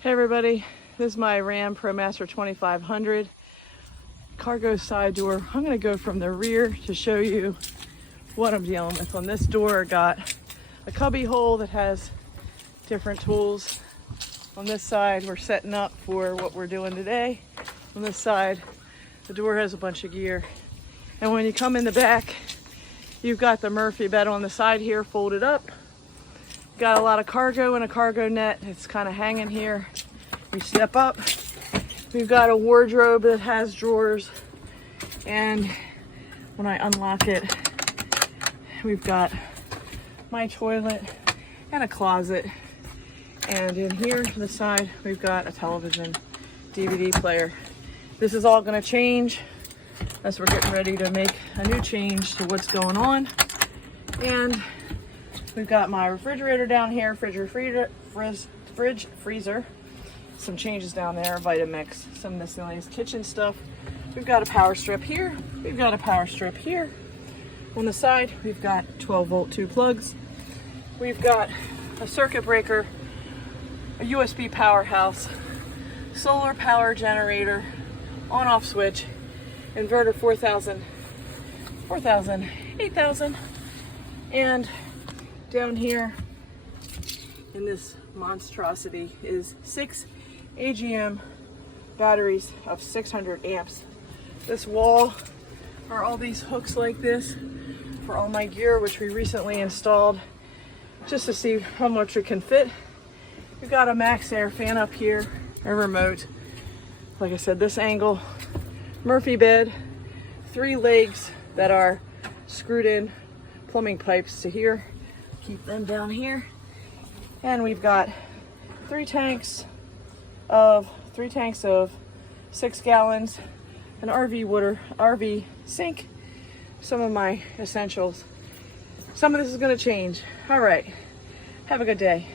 Hey everybody, this is my Ram Promaster 2500 cargo side door. I'm going to go from the rear to show you what I'm dealing with. On this door, I got a cubby hole that has different tools. On this side, we're setting up for what we're doing today. On this side, the door has a bunch of gear. And when you come in the back, you've got the Murphy bed on the side here folded up. Got a lot of cargo and a cargo net. It's kind of hanging here. You step up. We've got a wardrobe that has drawers. And when I unlock it, we've got my toilet and a closet. And in here to the side, we've got a television, DVD player. This is all gonna change as we're getting ready to make a new change to what's going on. And we've got my refrigerator down here, fridge, freezer, some changes down there, Vitamix, some miscellaneous kitchen stuff. We've got a power strip here. We've got a power strip here. On the side, we've got 12-volt 2 plugs. We've got a circuit breaker, a USB powerhouse, solar power generator, on-off switch, inverter 4,000, 8,000, and down here in this monstrosity is 6 AGM batteries of 600 amps. This wall are all these hooks like this for all my gear, which we recently installed just to see how much it can fit. We've got a Max Air fan up here, a remote. Like I said, this angle, Murphy bed, 3 legs that are screwed in plumbing pipes to here. Keep them down here. And we've got 3 tanks of 6 gallons, an RV sink, some of my essentials. Some of this is going to change. All right, have a good day.